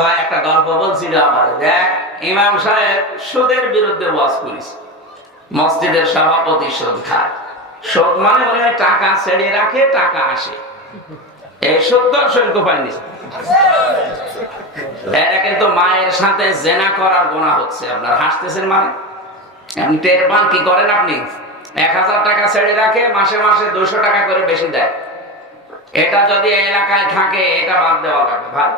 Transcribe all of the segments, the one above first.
ভাই একটা গল্প বলছিল আমার। দেখ, ইমাম সাহেব সুদের বিরুদ্ধে ওয়াজ করিস মসজিদের সভাপতি সুদ খায়। সুদ মানে হয় টাকা ছেড়ে রাখে, টাকা আসে। এই সুদ তো শুল্ক পায়নি এটা কিন্তু মায়ের সাথে জেনা করার গোনা হচ্ছে। আপনার হাসতেছেন মানে? আপনি টের পান কি করেন আপনি? এক হাজার টাকা ছেড়ে রাখে, মাসে মাসে দুশো টাকা করে বেশি দেয়। এটা যদি এলাকায় থাকে, এটা বাদ দেওয়া লাগবে ভাই।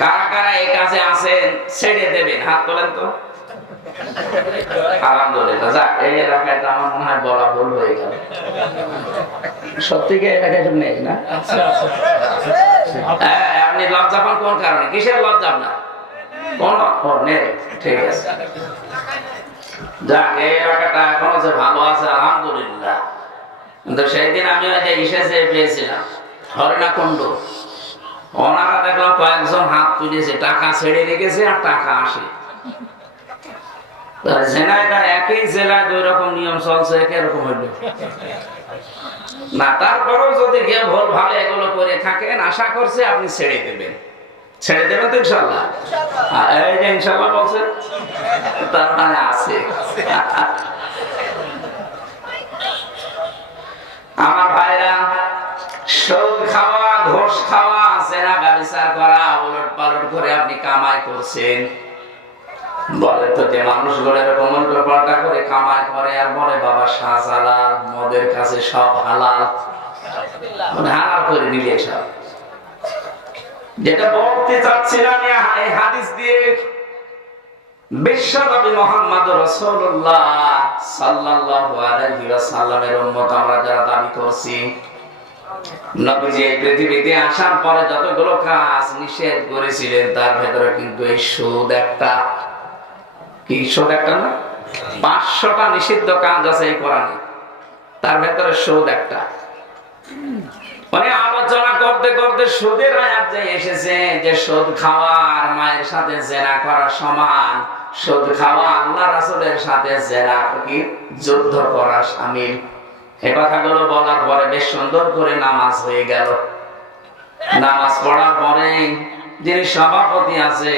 কারা কারা এই কাজে আছেন ছেড়ে দেবেন। হাত তোলেন তো। আলহামদুলিল্লাহ। যাক এই এলাকায় আমার মনে হয় বলা ভুল গেল। সত্যি এলাকায় সব নেই না? আপনি লজ্জা পান কোন কারণে? কিসের লজ্জা আপনার? কোন নেই। ঠিক আছে। যাক এই এলাকাটা এখনও যে ভালো আছে আলহামদুলিল্লাহ। কিন্তু সেই দিন আমি ওই যে ইসে পেয়েছিলাম। হরিণা কুণ্ড ওনারা দেখলাম কয়েকজন হাত তুলেছে টাকা ছেড়ে রেখেছে আর টাকা আসে। একই জেলায় দুই রকম নিয়ম চলছে হইল। না তারপরেও যদি গিয়ে ভুল ভালো এগুলো করে থাকেন আশা করছে আপনি ছেড়ে দেবেন। ছেড়ে দেবেন তো ইনশাল্লাহ? হ্যাঁ, এই যে ইনশাল্লাহ বলছে তার মানে আছে। আমার ভাইরা সুদ খাওয়া ঘোষ খাওয়া সেনা ব্যবসা করা উলট পালট করে আপনি করছেন বলে তো যে মানুষগুলো এরকম পাল্টা করে কামাই করে আর বলে, বাবা শ্বাস হালাল মদের কাছে সব হালাল। মানে হালাল করে দিলে সব। যেটা বলতে চাচ্ছিলাম হাদিস দিয়ে, বিশ্বনবী মোহাম্মদ রাসূলুল্লাহ সাল্লাল্লাহু আলাইহি ওয়াসাল্লামের উম্মত আমরা যারা দাবি করছি নবীজি এই পৃথিবীতে আসার পরে যতগুলো কাজ নিষেধ করেছিলেন, তার ভেতরে কিন্তু এই সুদ একটা। কি সুদ একটা না? পাঁচশোটা নিষিদ্ধ কাজ আছে এই কোরআনে। তার ভেতরে সুদ একটা। মানে আলোচনা করতে করতে সুদের আয়াত যে এসেছে, যে সুদ খাওয়া মায়ের সাথে জেনা করা সমান, সুদ খাওয়া আল্লাহ রাসূলের সাথে জেনা কি? যুদ্ধ করা শামিল এ কথাগুলো বলার পরে বেশ সুন্দর করে নামাজ হয়ে গেল। নামাজ পড়ার পরে যিনি সভাপতি আছে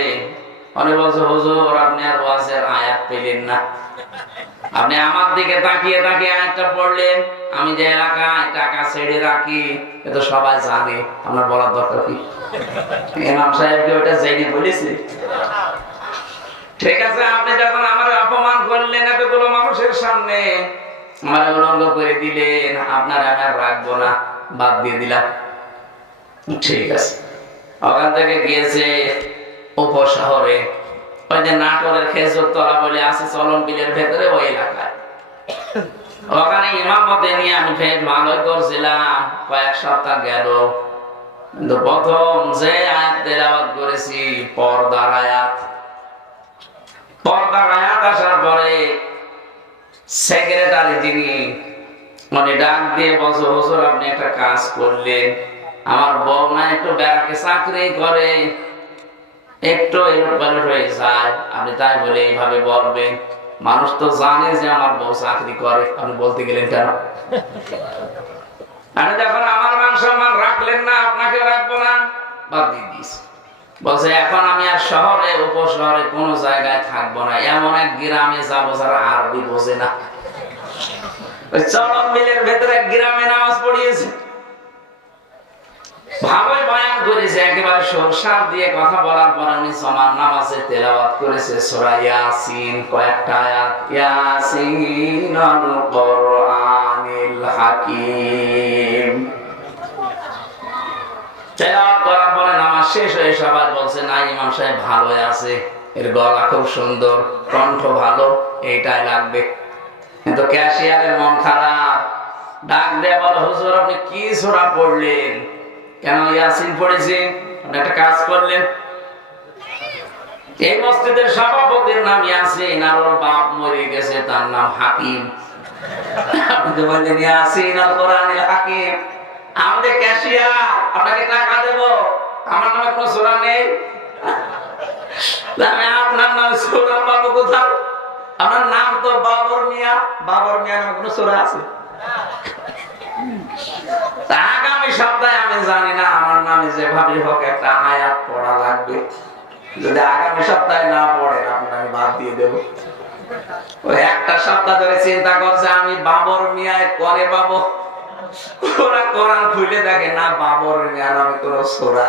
অনেক বছর হুজুর, আপনি আর ওয়াজের আয়াত পেলেন না। আপনি আমার দিকে তাকিয়ে তাকিয়ে আয়াতটা পড়লেন। আমি যে এলাকায় টাকা ছেড়ে রাখি, এ তো সবাই জানে। আপনার বলার দরকার কি? ইমাম সাহেবকে ওটা জেনে বলেছি? ঠিক আছে, আপনি যখন আমার অপমান করলেন এতগুলো মানুষের সামনে আমার উলঙ্গ করে দিলেন আপনার আমি আর রাখব না, বাদ দিয়ে দিলাম। ঠিক আছে। ওখান থেকে গিয়েছে উপশহরে। ওই যে নাটোরের খেজুর তলা বলে আছে, চলন বিলের ভেতরে, ওই এলাকায়। ওখানে ইমামতে নিয়ে আমি ফের ভালোই করছিলাম, কয়েক সপ্তাহ গেল। কিন্তু প্রথম যে আয়াত তেলাওয়াত করেছি, পর্দার আয়াত। পর্দার আয়াত আসার পরে সেক্রেটারি যিনি মানে ডাক দিয়ে বছর বছর আপনি একটা কাজ করলেন। আমার বউ না একটু ব্যারাকে চাকরি করে, একটু এলোট পালট হয়ে যায়। আপনি তাই বলে এইভাবে বলবেন। মানুষ তো জানে যে আমার বউ চাকরি করে। আপনি বলতে গেলেন কেন? আমি যখন আমার মান সম্মান রাখলেন না, আপনাকে রাখব না। বাদ দিয়ে দিস বলছে, এখন আমি আর শহরে উপশহরে কোন জায়গায় থাকব না। এমন এক গ্রামে যাব যারা আরবি বোঝে না। চরম মিলের ভেতরে গ্রামে নামাজ পড়িয়েছে। ভালোই বয়ান করেছে, একেবারে দিয়ে কথা বলার পর উনি সমান নামাজে তেলাওয়াত করেছে, সূরা ইয়াসিন, কয়েকটা ইয়াসিন শেষ হয়ে সবাই বলছে, না, ইমাম সাহেব ভালো আছে। এর গলা খুব সুন্দর, কণ্ঠ ভালো, এইটাই লাগবে। কিন্তু ক্যাশিয়ারের মন খারাপ। ডাক দেয়া বলো, হুজুর, আপনি কি সূরা পড়লেন? কেন ইয়াসিন পড়েছি? আপনি একটা কাজ করলেন। এই মসজিদের সভাপতির নাম ইয়াসিন, আর ওর বাপ মরে গেছে, তার নাম হাকিম। আপনি তো বললেন, ইয়াসিন আর কোরআনিল হাকিম। আমাদের ক্যাশিয়ার, আপনাকে টাকা দেব। আমার নামে কোনো সোরা নেই? আমি আপনার নামে সোরা পাবো কোথাও আপনার নাম তো বাবর মিয়া। বাবর মিয়া নামে কোনো সোরা আছে? আগামী সপ্তাহে আমি জানি না আমার নামে যেভাবে হোক একটা আয়াত পড়া লাগবে। যদি আগামী সপ্তাহে না পড়েন আপনার আমি বাদ দিয়ে দেবো। ওই একটা সপ্তাহ ধরে চিন্তা করছে, আমি বাবর মিয়ায় করে পাবো? ওরা কোরআন খুলে দেখে, না, বাবর মিয়া নামে কোন সোরা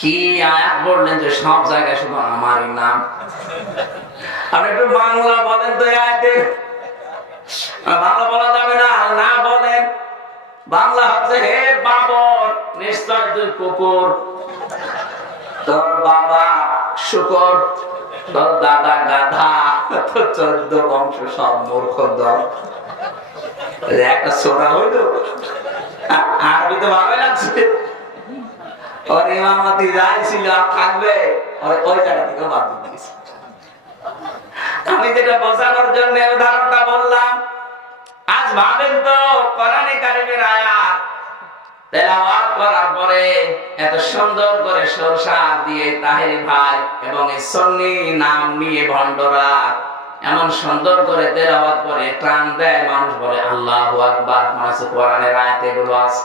কি আয়াত বললেন যে সব জায়গায় শুধু আমারই নাম? আপনি একটু বাংলা বলেন তো ভালো বলা যাবে না না বলেন। বাংলা হচ্ছে হে বাবর নিশ্চয় তুই কুকুর। তোর বাবা শুকর, তোর দাদা গাধা, তোর চোদ্দ বংশ সব মূর্খ দল। একটা সোনা হইল। আরবি তো ভালো লাগছে। ওর ইমামতি যাই ছিল, আর থাকবে, ওর ওই জায়গা থেকে বাদ দিয়েছে। আমি যেটা বোঝানোর জন্য উদাহরণটা বললাম, আজ ভাবেন তো কোরআনে কারিমের আয়াত, তেলাওয়াত করার পরে এত সুন্দর করে সরষা দিয়ে তাহেরি ভাই এবং এই সন্নি নাম নিয়ে ভণ্ডরা এমন সুন্দর করে তেলাওয়াত করে টান দেয়, মানুষ বলে, আল্লাহ আকবার। মানুষ কোরআনের আয়াত এগুলো আছে।